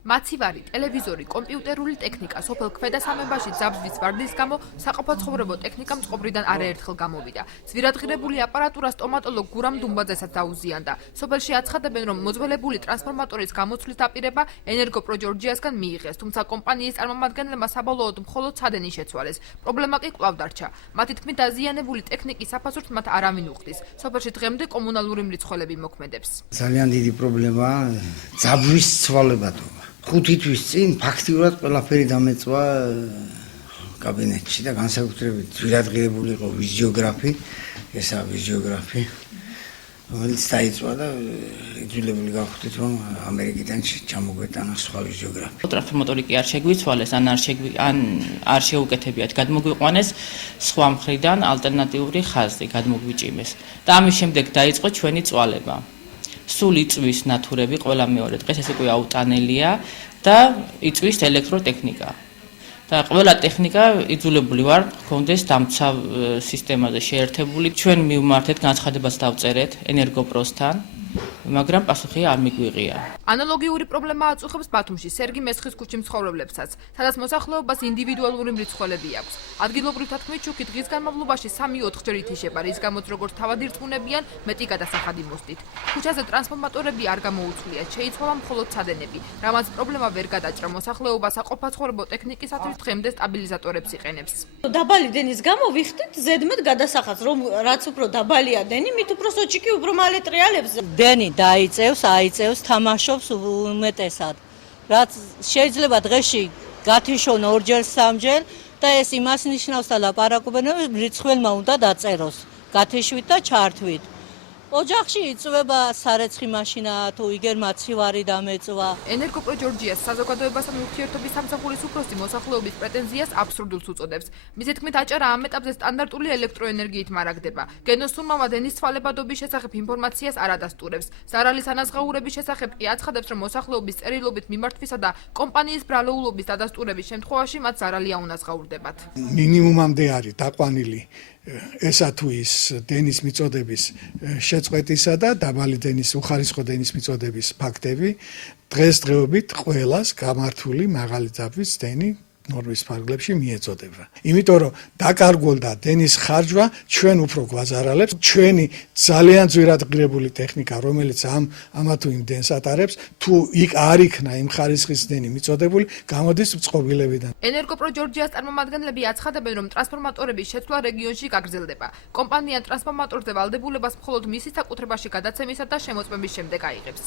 მაცივარი, ტელევიზორი, კომპიუტერული ტექნიკა, სოფელ ქვედასამებაში ძაბზვის ვარდის გამო საყოფაცხოვრებო ტექნიკა მწყობრიდან არაერთხელ გამოვიდა. ძვირადღირებული აპარატურა სტომატოლოგ გურამ დუმბაძესაც დაუზიანდა. სოფელში აცხადებენ, რომ მოძველებული ტრანსფორმატორის გამოცვლის დაპირება ენერგოპრო-ჯორჯიასგან მიიღეს, თუმცა კომპანიის წარმომადგენლებმა საბოლოოდ მხოლოდ ცადენი შეცვალეს. პრობლემა კი კვლავ დარჩა. მათი თქმით, დაზიანებული ტექნიკის საფასურს მათ არავინ უხდის. სოფელში დღემდე კომუნალური მრიცხველები მოქმედებს. ძალიან დიდი პრობლემაა ძაბვის ცვალებადობა. 5 თვის წინ ფაქტიურად ყველაფერი დამეწვა კაბინეტში და განსაკუთრებით ძვირადღირებული იყო ვიზიოგრაფი, ესაა ვიზიოგრაფი, რომელიც დაიწვა და იძულებული გავხდით, რომ ამერიკიდან ჩამოგვეტანა სხვა ვიზიოგრაფი. ტრანსფორმატორი კი არ შეგვიცვალეს, ან არ შეუკეთებიათ, გადმოგვიყვანეს სხვა მხრიდან ალტერნატიული ხაზი, გადმოგვიჭიმეს. და ამის შემდეგ დაიწყო ჩვენი წვალება. სულ იწვის ნათურები ყველა მეორე დღეს, ეს უკვე აუტანელია და იწვის ელექტროტექნიკა. და ყველა ტექნიკა იძულებული ვარ გქონდეს დამცავ სისტემაზე შეერთებული. ჩვენ მივმართეთ განცხადებას დავწერეთ ენერგოპროსთან, მაგრამ პასუხი არ მიგვიღია. ანალოგიური პრობლემა აწუხებს ბათუმში სერგი მესხის ქუჩის მცხოვრებლებსაც, სადაც მოსახლეობას ინდივიდუალური მრიცხველები აქვს. ადგილობრივთა თქმით, შუქი დღის განმავლობაში 3-4 ჯერ ითიშება, რის გამოც როგორც თავად ირწმუნებიან, მეტი გადასახადი მოსდით. ქუჩაზე ტრანსფორმატორები არ გამოუცვლიათ, შეიცვალა მხოლოდ ცადენები, რამაც პრობლემა ვერ გადაჭრა. მოსახლეობა საყოფაცხოვრებო ტექნიკისათვის დღემდე სტაბილიზატორებს იყენებს. დაბალი დენის გამო ვიხდით ზედმეტ გადასახადს, რომ რაც უფრო დაბალია დენი, მით უფრო სოჭიკი უფრო მალე ტრიალებს. დენი დაიწევს, აიწევს, თამაშობს უმეტესად. რაც შეიძლება დღეში გათიშონ 2-3 და ეს იმას ნიშნავს და ლაპარაკობენ, რომ მრიცხველმა უნდა დაწეროს, გათიშვით და ჩართვით. ოჯახში იწვება სარეცხი მაშინა თუ იგერ მაცივარი დამეწვა. ენერგოპრო-ჯორჯიას საზოგადოებასთან ურთიერთობის სამსახურის უფროსი მოსახლეობის პრეტენზიას აბსურდულს უწოდებს. მისი თქმით, აჭარა ამ ეტაპზე სტანდარტული ელექტროენერგიით მარაგდება. გენოსურმამა დენის ცვალებადობის შესახებ ინფორმაციას არ ადასტურებს. ზარალის ანაზღაურების შესახებ კი აცხადებს, რომ მოსახლეობის წერილობით მიმართვისა და კომპანიის ბრალოულობის დადასტურების შემთხვევაში მათ ზარალი აუნაზღაურდებათ. მინიმუმამდე არის დაყვანილი ესა თუ ის დენის მიწოდების შეწყვეტისა და დაბალი დენის, უხარისხო დენის მიწოდების ფაქტები. დღესდღეობით ყველას გამართული მაღალი ძაბვის დენი ნორმის ფარგლებში მიეწოდება. იმიტომ რომ დაკარგულდა დენის ხარჯვა, ჩვენ უფრო გვაზარალებს, ჩვენი ძალიან ძვირადღირებული ტექნიკა, რომელიც ამა თუ იმ დენს ატარებს, თუ იქ არ იქნა იმ ხარისხის დენი მიწოდებული, გამოდის წყობილებიდან. ენერგოპრო-ჯორჯიას წარმომადგენლები აცხადებენ, რომ ტრანსფორმატორების შეცვლა რეგიონში გაგრძელდება. კომპანია ტრანსფორმატორზე ვალდებულებას მხოლოდ მისი საკუთრებაში გადაცემისა და შემოწმების შემდეგ აიღებს.